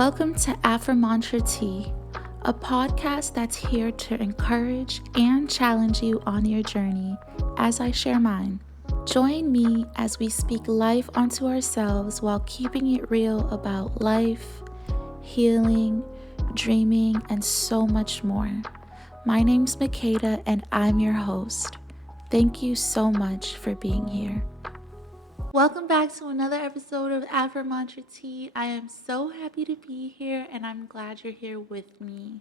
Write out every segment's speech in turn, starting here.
Welcome to Affirmantra Tea, a podcast that's here to encourage and challenge you on your journey as I share mine. Join me as we speak life onto ourselves while keeping it real about life, healing, dreaming, and so much more. My name's Makeda and I'm your host. Thank you so much for being here. Welcome back to another episode of Affirmantra Tea. I am so happy to be here and I'm glad you're here with me.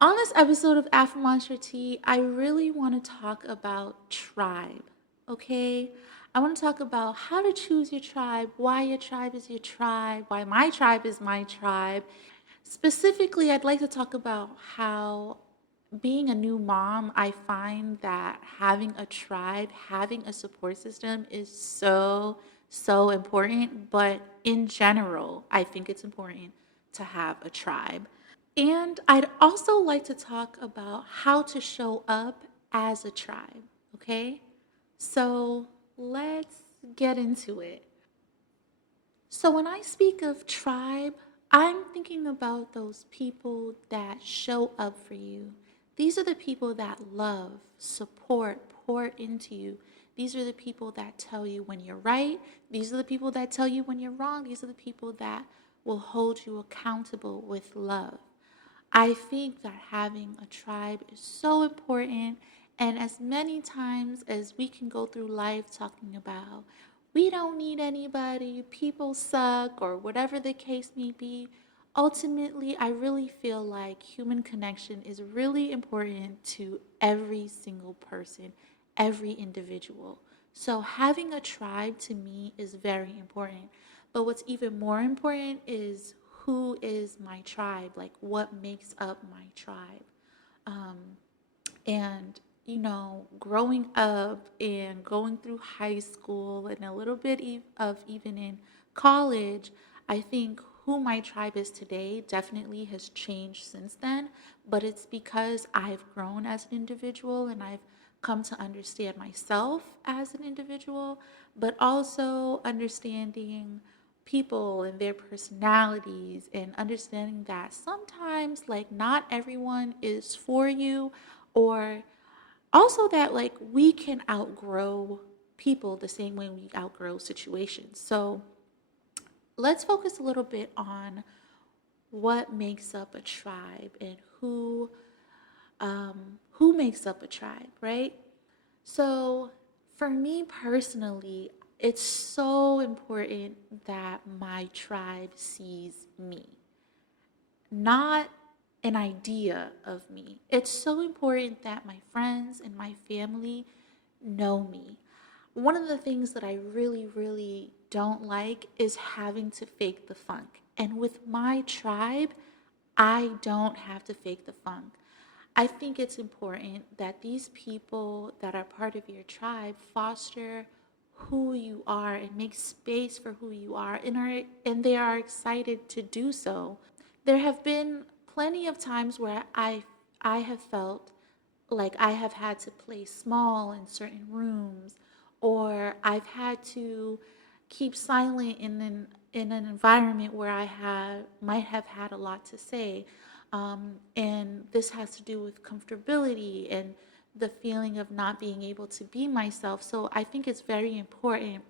On this episode of Affirmantra Tea, I really want to talk about tribe, okay? I want to talk about how to choose your tribe, why your tribe is your tribe, why my tribe is my tribe. Specifically, I'd like to talk about how being a new mom, I find that having a tribe, having a support system is so important. But in general, I think it's important to have a tribe. And I'd also like to talk about how to show up as a tribe, okay? So let's get into it. So when I speak of tribe, I'm thinking about those people that show up for you. These are the people that love, support, pour into you. These are the people that tell you when you're right. These are the people that tell you when you're wrong. These are the people that will hold you accountable with love. I think that having a tribe is so important. And as many times as we can go through life talking about we don't need anybody, people suck, or whatever the case may be, ultimately, I really feel like human connection is really important to every single person, every individual. So having a tribe to me is very important. But what's even more important is who is my tribe, like what makes up my tribe. Um, and, growing up and going through high school and a little bit of even in college, I think who my tribe is today definitely has changed since then. But it's because I've grown as an individual and I've come to understand myself as an individual, but also understanding people and their personalities and understanding that sometimes like not everyone is for you, or also that like we can outgrow people the same way we outgrow situations. So let's focus a little bit on what makes up a tribe and who makes up a tribe, right? So for me personally, it's so important that my tribe sees me, not an idea of me. It's so important that my friends and my family know me. One of the things that I really don't like is having to fake the funk. And with my tribe, I don't have to fake the funk. I think it's important that these people that are part of your tribe foster who you are and make space for who you are, and they are excited to do so. There have been plenty of times where I have felt like I have had to play small in certain rooms, or I've had to keep silent in an environment where might have had a lot to say. And this has to do with comfortability and the feeling of not being able to be myself. So I think it's very important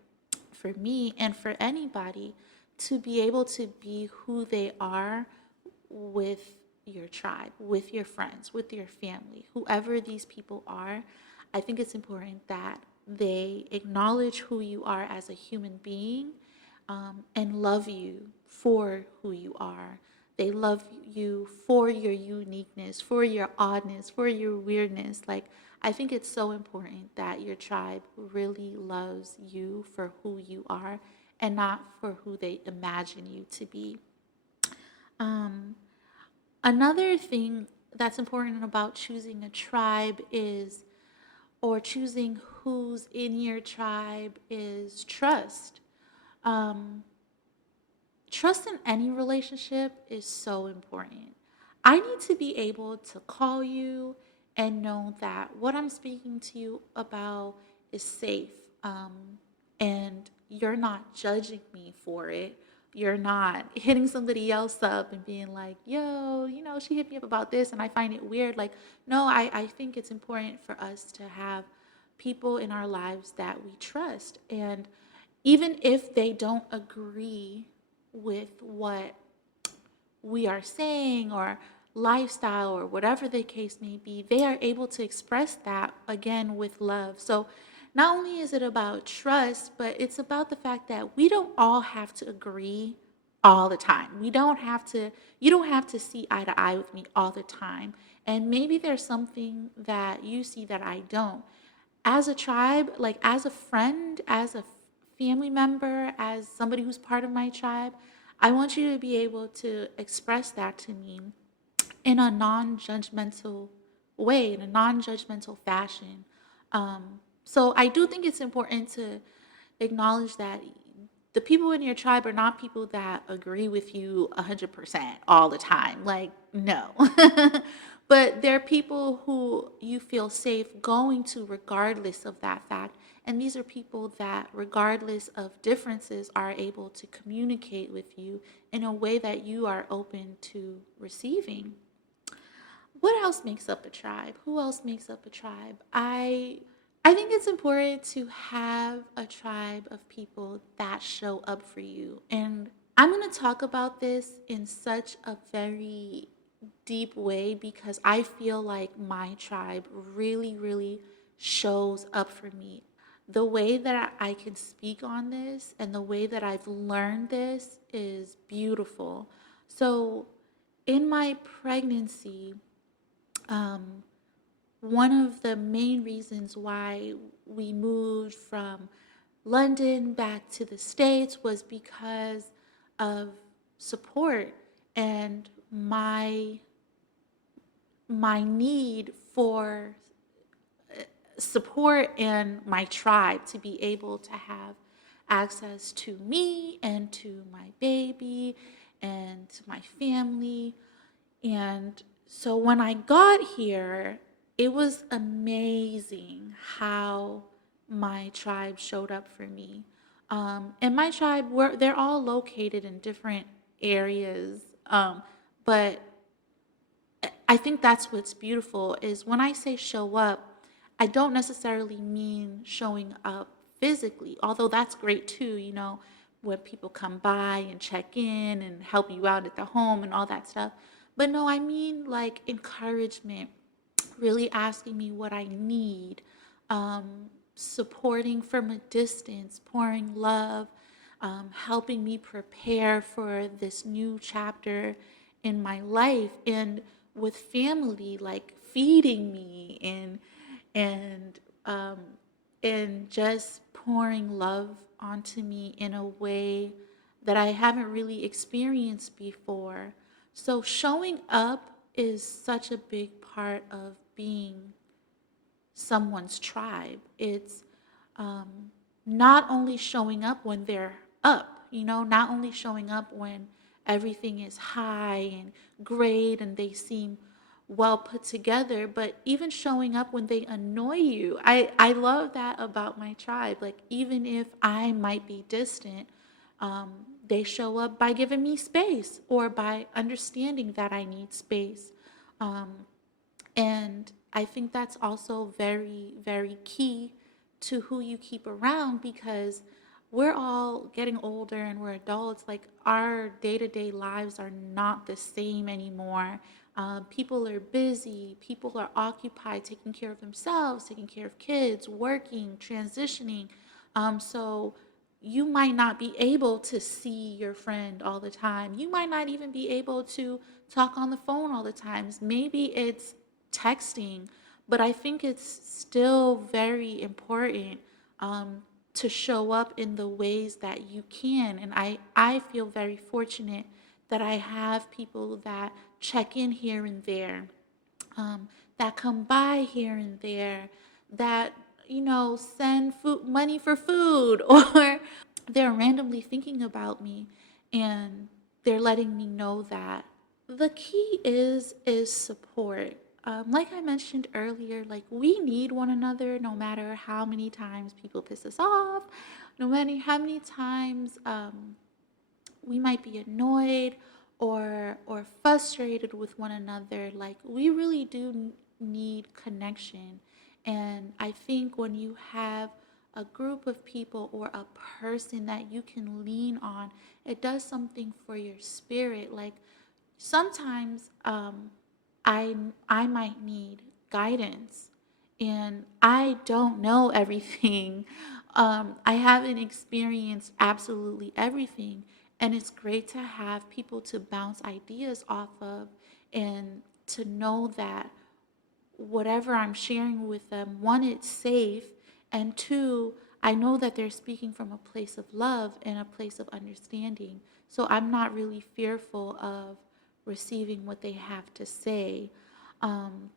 for me and for anybody to be able to be who they are with your tribe, with your friends, with your family, whoever these people are. I think it's important that they acknowledge who you are as a human being, and love you for who you are. They love you for your uniqueness, for your oddness, for your weirdness. Like, I think it's so important that your tribe really loves you for who you are and not for who they imagine you to be. Um, Another thing that's important about choosing a tribe is, or choosing who's in your tribe, is trust. Um, Trust in any relationship is so important. I need to be able to call you and know that what I'm speaking to you about is safe, and you're not judging me for it, You're not hitting somebody else up and being like, yo, she hit me up about this and I find it weird. Like, no, I think it's important for us to have people in our lives that we trust. And even if they don't agree with what we are saying or lifestyle or whatever the case may be, they are able to express that again with love. So not only is it about trust, but it's about the fact that we don't all have to agree all the time. You don't have to see eye to eye with me all the time. And maybe there's something that you see that I don't. As a tribe, like as a friend, as a family member, as somebody who's part of my tribe, I want you to be able to express that to me in a non judgmental way, in a non judgmental fashion. So I do think it's important to acknowledge that the people in your tribe are not people that agree with you 100% all the time. Like, no. But they're people who you feel safe going to regardless of that fact. And these are people that, regardless of differences, are able to communicate with you in a way that you are open to receiving. What else makes up a tribe? Who else makes up a tribe? I think it's important to have a tribe of people that show up for you. And I'm going to talk about this in such a very deep way because I feel like my tribe really, really shows up for me. The way that I can speak on this and the way that I've learned this is beautiful. So, in my pregnancy, um, one of the main reasons why we moved from London back to the States was because of support and my need for support and my tribe to be able to have access to me and to my baby and to my family. And so when I got here, it was amazing how my tribe showed up for me. And my tribe, they're all located in different areas, but I think that's what's beautiful is when I say show up, I don't necessarily mean showing up physically, although that's great too, when people come by and check in and help you out at the home and all that stuff. But no, I mean like encouragement, really asking me what I need, supporting from a distance, pouring love, helping me prepare for this new chapter in my life, and with family, like feeding me and um, and just pouring love onto me in a way that I haven't really experienced before. So showing up is such a big part of being someone's tribe. It's um, not only showing up when they're up, not only showing up when everything is high and great and they seem well put together, but even showing up when they annoy you. I love that about my tribe. Like, even if I might be distant, um, they show up by giving me space or by understanding that I need space. Um, and I think that's also very, very key to who you keep around because we're all getting older and we're adults. Like, our day to day lives are not the same anymore. People are busy, people are occupied taking care of themselves, taking care of kids, working, transitioning. So you might not be able to see your friend all the time. You might not even be able to talk on the phone all the times. Maybe it's texting, but I think it's still very important to show up in the ways that you can. And I feel very fortunate that I have people that check in here and there, that come by here and there, that, send money for food, or they're randomly thinking about me and they're letting me know that the key is support. Like I mentioned earlier, like we need one another no matter how many times people piss us off, no matter how many times we might be annoyed or frustrated with one another, like we really do need connection. And I think when you have a group of people or a person that you can lean on, it does something for your spirit. Like sometimes I might need guidance, and I don't know everything. I haven't experienced absolutely everything, and it's great to have people to bounce ideas off of, and to know that whatever I'm sharing with them, one, it's safe, and two, I know that they're speaking from a place of love and a place of understanding. So I'm not really fearful of receiving what they have to say. Um,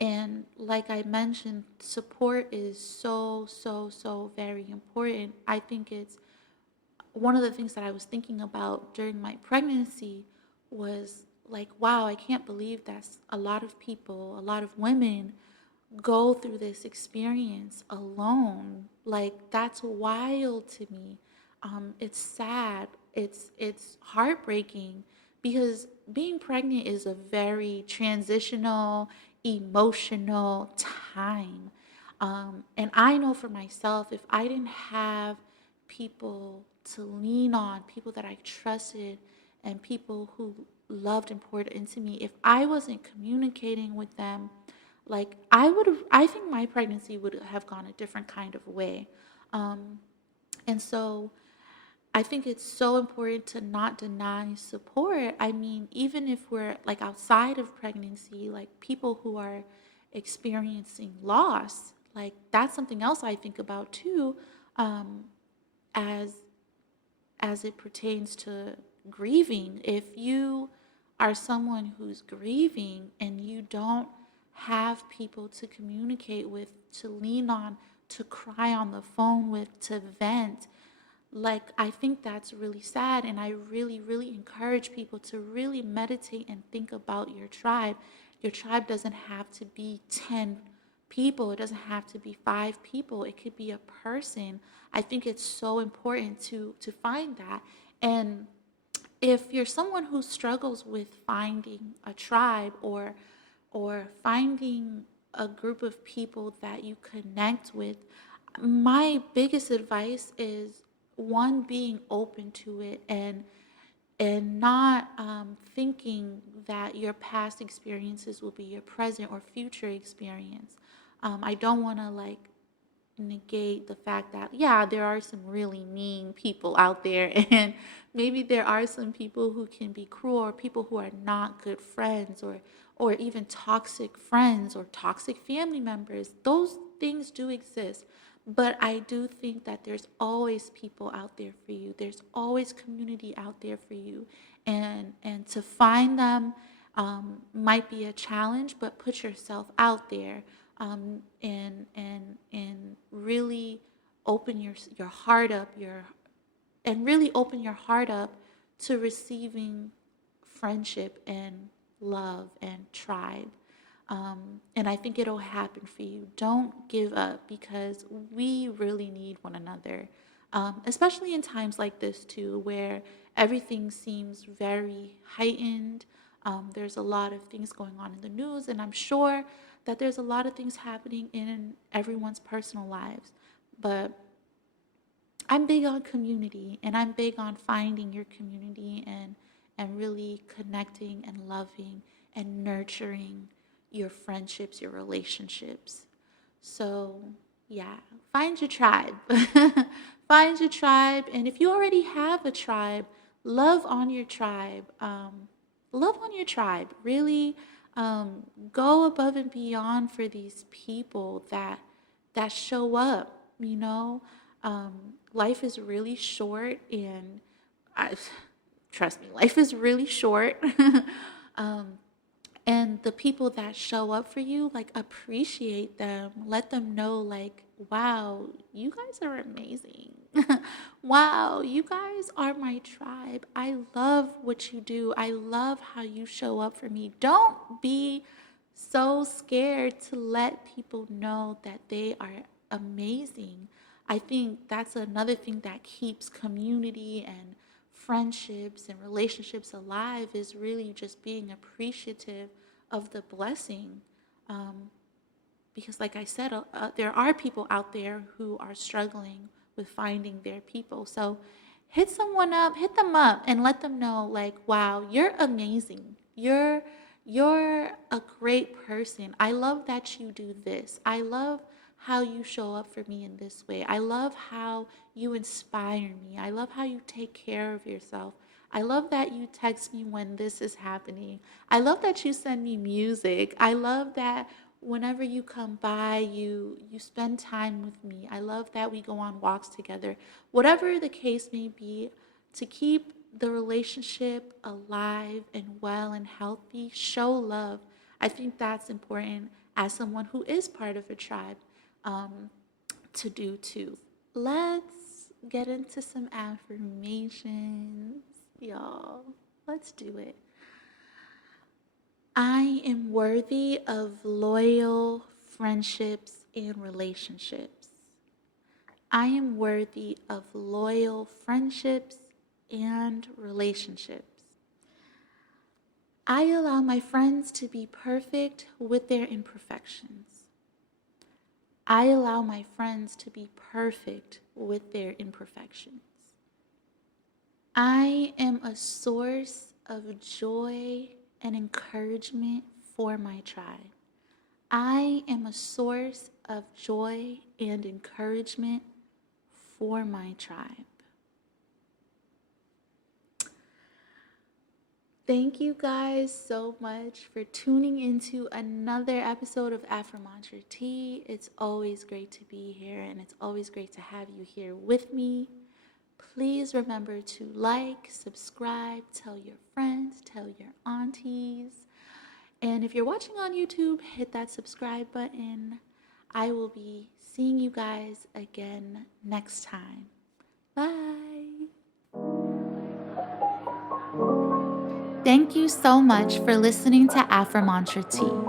and like I mentioned, support is so, so, so very important. I think it's one of the things that I was thinking about during my pregnancy was like, wow, I can't believe that a lot of people, a lot of women go through this experience alone. Like that's wild to me. It's sad. It's heartbreaking because being pregnant is a very transitional, emotional time. And I know for myself, if I didn't have people to lean on, people that I trusted, and people who loved and poured into me, if I wasn't communicating with them, like I think my pregnancy would have gone a different kind of way. Um, and so I think it's so important to not deny support. I mean, even if we're like outside of pregnancy, like people who are experiencing loss, like that's something else I think about too, um, as it pertains to grieving. If you are someone who's grieving and you don't have people to communicate with, to lean on, to cry on the phone with, to vent, like I think that's really sad. And I really, really encourage people to really meditate and think about your tribe. Your tribe doesn't have to be 10 people, it doesn't have to be 5 people, it could be a person. I think it's so important to find that. And if you're someone who struggles with finding a tribe, or finding a group of people that you connect with, my biggest advice is one, being open to it, and not thinking that your past experiences will be your present or future experience. I don't want to like negate the fact that, yeah, there are some really mean people out there, and maybe there are some people who can be cruel, or people who are not good friends, or even toxic friends or toxic family members. Those things do exist. But I do think that there's always people out there for you. There's always community out there for you. And to find them might be a challenge, but put yourself out there, and really open your heart up, and really open your heart up to receiving friendship and love and tribe. And I think it'll happen for you. Don't give up, because we really need one another, especially in times like this, too, where everything seems very heightened. There's a lot of things going on in the news, and I'm sure that there's a lot of things happening in everyone's personal lives. But I'm big on community, and I'm big on finding your community, and really connecting and loving and nurturing your friendships, your relationships. So, yeah, find your tribe. Find your tribe, and if you already have a tribe, love on your tribe. Love on your tribe. Really, go above and beyond for these people that show up. You know, life is really short, and I, trust me, life is really short. um, and the people that show up for you, like, appreciate them. Let them know, like, wow, you guys are amazing. Wow, you guys are my tribe. I love what you do. I love how you show up for me. Don't be so scared to let people know that they are amazing. I think that's another thing that keeps community and friendships and relationships alive is really just being appreciative of the blessing. Um, because, like I said, there are people out there who are struggling with finding their people. So hit them up and let them know, like, wow, you're amazing. You're a great person. I love that you do this. I love how you show up for me in this way. I love how you inspire me. I love how you take care of yourself. I love that you text me when this is happening. I love that you send me music. I love that whenever you come by, you spend time with me. I love that we go on walks together. Whatever the case may be, to keep the relationship alive and well and healthy, show love. I think that's important as someone who is part of a tribe, um, to do too. Let's get into some affirmations, y'all. Let's do it. I am worthy of loyal friendships and relationships. I am worthy of loyal friendships and relationships. I allow my friends to be perfect with their imperfections. I allow my friends to be perfect with their imperfections. I am a source of joy and encouragement for my tribe. I am a source of joy and encouragement for my tribe. Thank you guys so much for tuning into another episode of Affirmantra Tea. It's always great to be here, and it's always great to have you here with me. Please remember to like, subscribe, tell your friends, tell your aunties. And if you're watching on YouTube, hit that subscribe button. I will be seeing you guys again next time. Bye. Thank you so much for listening to Affirmantra Tea.